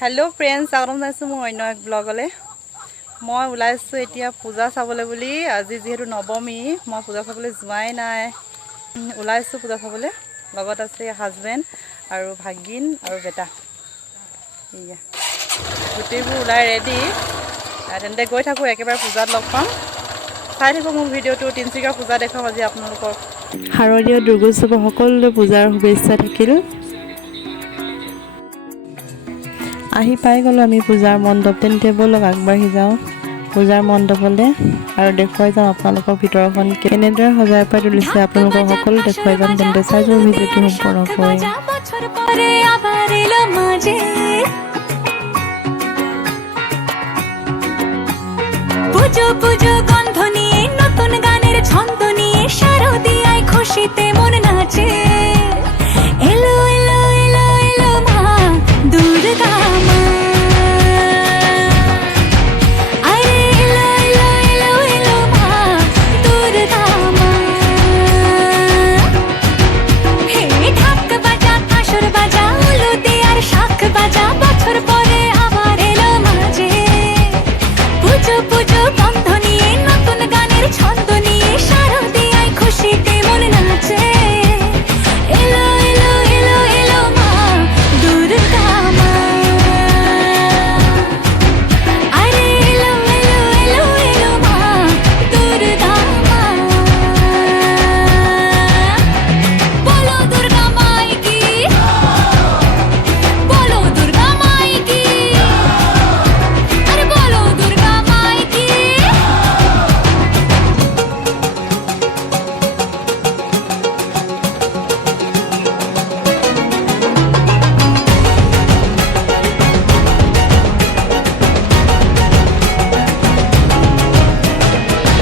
hello friends आगम जाइছোঁ মই অন্য এক ব্লগলে মই ওলাইছোঁ এতিয়া পূজা চাবলৈ বুলি আজি যেহেতু নৱমী মই পূজা চাবলৈ যোৱাই নাই ওলাইছোঁ পূজা চাবলৈ লগত আছে হাজবেণ্ড আৰু ভাগিন আৰু বেটা ইয়া গোটেইবোৰ ওলাই ৰেডি তেন্তে গৈ থাকোঁ একেবাৰে পূজাত লগ পাম চাই থাকোঁ মোৰ ভিডিঅ'টো তিনিচুকীয়াৰ পূজা দেখাম আজি আপোনালোকক শাৰদীয় দুৰ্গোৎসৱৰ সকলো পূজাৰ শুভেচ্ছা থাকিল আহি পাই গ'লো আমি পূজাৰ মণ্ডপ তেন্তে বলক আগবাঢ়ি যাওঁ পূজাৰ মণ্ডপলৈ আৰু দেখুৱাই যাম আপোনালোকৰ ভিতৰখন কেনেদৰে সজাই পাই তুলিছে আপোনালোকক সকলো দেখুৱাই যাম তেন্তে চাই যাওঁ ভিডিঅ'টো সম্পূৰ্ণকৈ পুজো পুজো গন্ধ নিয়ে নতুন গানের ছন্দ নিয়ে শারদীয়ায় খুশিতে মন নাচে এলো এলো এলো এলো মা দুর্গা মা আরে এলো এলো এলো এলো মা দুর্গা মা হে ঢাক বাজা কাঁসর বাজা উলুতে আর শাঁখ বাজা বছর পরে আবার এলো মাঝে পুজো পুজো গন্ধ নিয়ে নতুন গানের ছন্দ নিয়ে শারদীয়ায় খুশিতে মন নাচে এলো এলো এলো এলো মা দুর্গা মা আরে এলো এলো এলো এলো মা দুর্গা মা বলো দুর্গা মাই কি বলো দুর্গা মাই কি আরে বলো দুর্গা মাই কি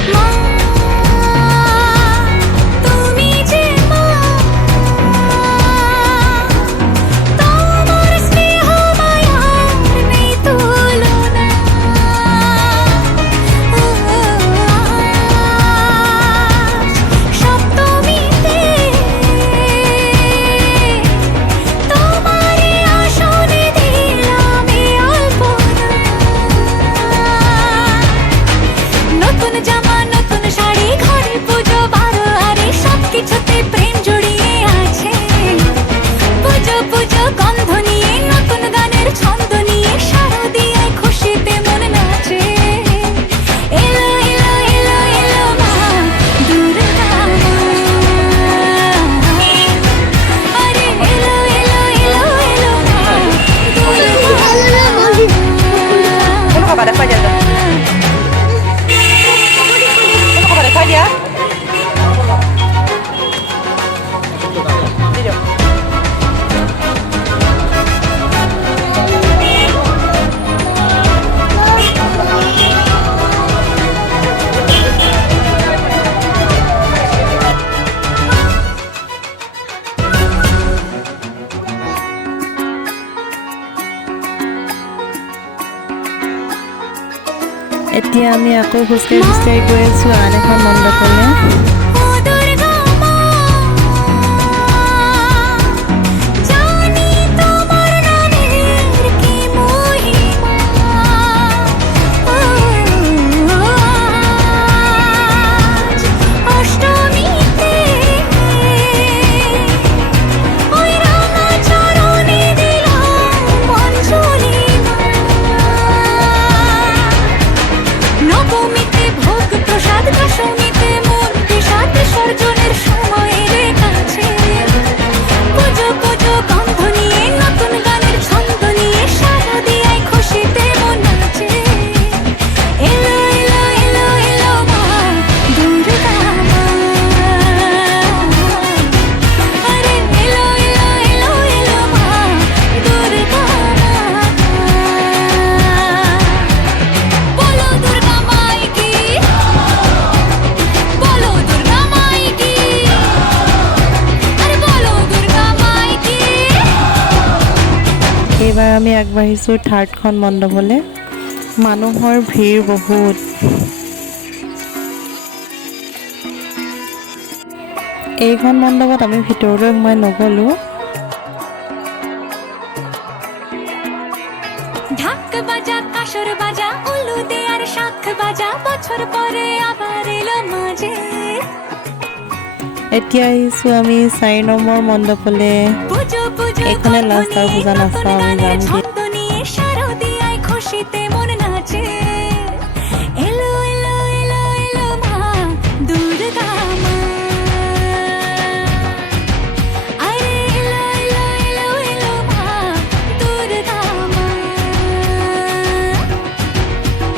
মা তুমি যে মা তোমার স্নেহ মায়ার নেই তুলনা সপ্তমীতে তোমারে আসনে দিলাম এই অল্পনা নতুন জামা নতুন শাড়ি ঘরে পুজো বারো আরে সবকিছুতে প্রেম জড়িয়ে আছে পুজো পুজো গন্ধ নিয়ে নতুন গানের ছন্দ নিয়ে শারদীয়ায় খুশিতে মন নাচে এলো এলো এলো এলো মা দুর্গা মা আরে এলো এলো এলো এলো মা দুর্গা কোনো খাবার দেখাই দিয়া কোনো খাবার দেখাই দিয়া ভিডিও এতিয়া আমি আকৌ খোজকাঢ়ি গৈ আছোঁ আন এখন মণ্ডপলৈ ও দুর্গা মা জানি তোমার নামের কি মহিমা আজ অষ্টমীতে ওই রাঙা চরণে দিলাম অঞ্জলি মা নবমীতে ভোগ প্রসাদ দশমীতে মন বিষাদ বিসর্জনের সময়ের কাছে পুজো পুজো গন্ধ নিয়ে নতুন গানের ছন্দ নিয়ে শারদীয়ায় খুশিতে মন নাচে এলো এলো এলো এলো মা দুর্গা মা আরে এলো এলো এলো এলো মা দুর্গা মা বলো দুর্গা মাই কি বলো দুর্গা মাই কি আরে বলো দুর্গা মাই কি এইবাৰ আমি আগবাঢ়িছোঁ থাৰ্ডখন মণ্ডপলৈ মানুহৰ ভিৰ বহুত এইখন মণ্ডপত আমি ভিতৰলৈ সোমাই নগ'লোঁ ঢাক বাজা কাসর বাজা উলু দে আর শাখ বাজা বছর পরে আবার এলো মাঝে এতিয়া আহিছোঁ আমি 4 নম্বৰ মণ্ডপলৈ পুজো পুজো এখানে লাস্ট আর পূজা নাস্তা আমি যাম ছন্দ নিয়ে শারদিয়ায় খুশিতে মন নাচে এলো এলো এলো এলো মা দুর্গা মা আরে এলো এলো এলো এলো মা দুর্গা মা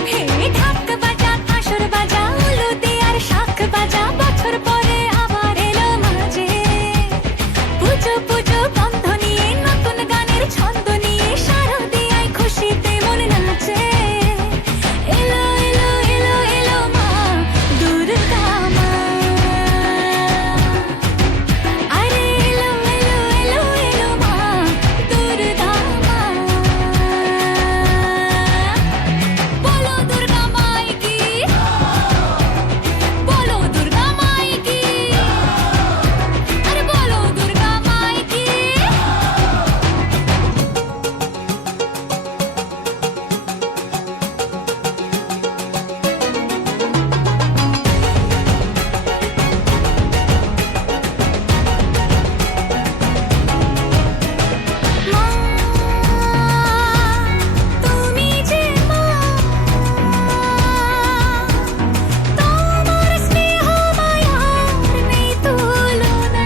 হে ঢাক বাজা কাসর বাজা উলু দে আর শাখ বাজা বছর পরে আবার এলো মাঝে পুজো পুজো গন্ধ নিয়ে নতুন গানের ছন্দ নিয়ে শারদিয়ায় খুশিতে মন নাচে এলো এলো এলো এলো মা দুর্গা মা আরে এলো এলো এলো এলো মা দুর্গা মা বলো দুর্গা মাই কি বলো দুর্গা মাই কি আরে বলো দুর্গা মাই কি মা তুমি যে মা তোমার স্নেহ মায়ার নেই তুলনা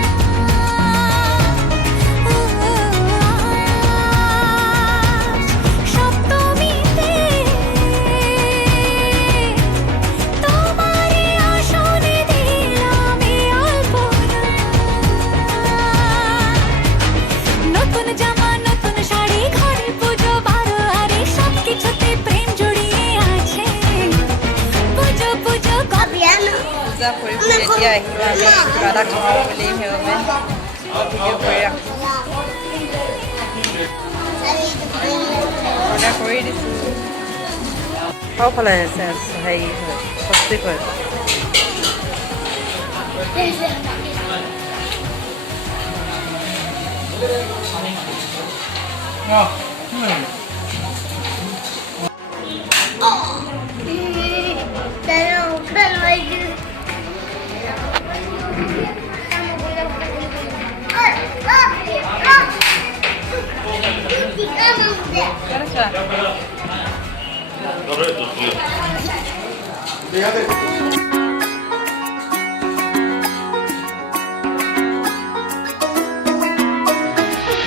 সপ্তমীতে তোমারই আসনে দিলাম এই আলপনা নতুন জামা নতুন শাড়ি ঘরে পুজো বারো আরে সব কিছুতে প্রেম জড়িয়ে আছে পুজো পুজো পূজা কৰি এতিয়া আহিলোঁ আমি কিবা এটা খাওঁ বুলি সেইবাবে ভিডিঅ' কৰি ৰাখোঁ অৰ্ডাৰ কৰি দিছোঁ সৌফালে হেৰি হয় সস্তিক হয়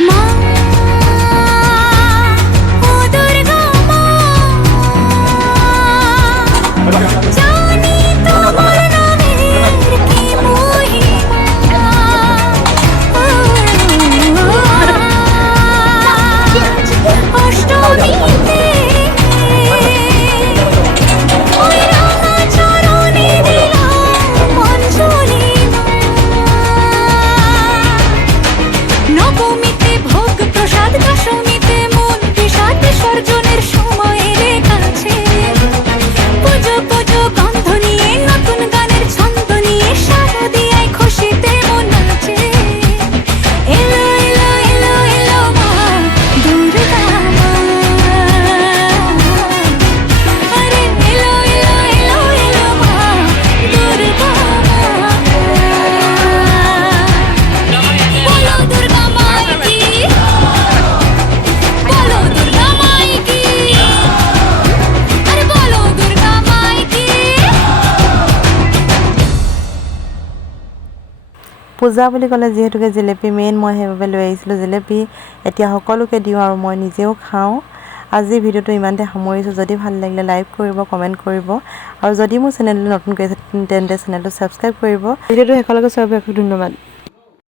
মা ও দুর্গা মা জানি তোমার নামের কি মহিমা অষ্টমীতে ওই রাঙা চরণে দিলাম অঞ্জলি নবমীতে ভোগ প্রসাদ দশমীতে মন বিষাদ বিসর্জনের সময় এলে কাছে পুজো পুজো গন্ধ নিয়ে নতুন গানের ছন্দ নিয়ে শারদিয়ায় খুশিতে মন নাচে এলো এলো এলো এলো মা দুর্গা মা আরে এলো এলো এলো এলো মা দুর্গা মা বলো দুর্গা মাই কি বলো দুর্গা মাই কি আরে বলো দুর্গা মাই কি পূজা বুলি ক'লে যিহেতুকে জিলেপি মেইন মই সেইবাবে লৈ আহিছিলোঁ জিলেপি এতিয়া সকলোকে দিওঁ আৰু মই নিজেও খাওঁ আজি ভিডিঅ'টো ইমানতে সামৰিছোঁ যদি ভাল লাগিলে লাইক কৰিব কমেণ্ট কৰিব আৰু যদি মোৰ চেনেলটো নতুনকৈ আছে তেন্তে চেনেলটো ছাবস্ক্ৰাইব কৰিব ভিডিঅ'টো শেষলৈকে চোৱাৰ বাবে ধন্যবাদ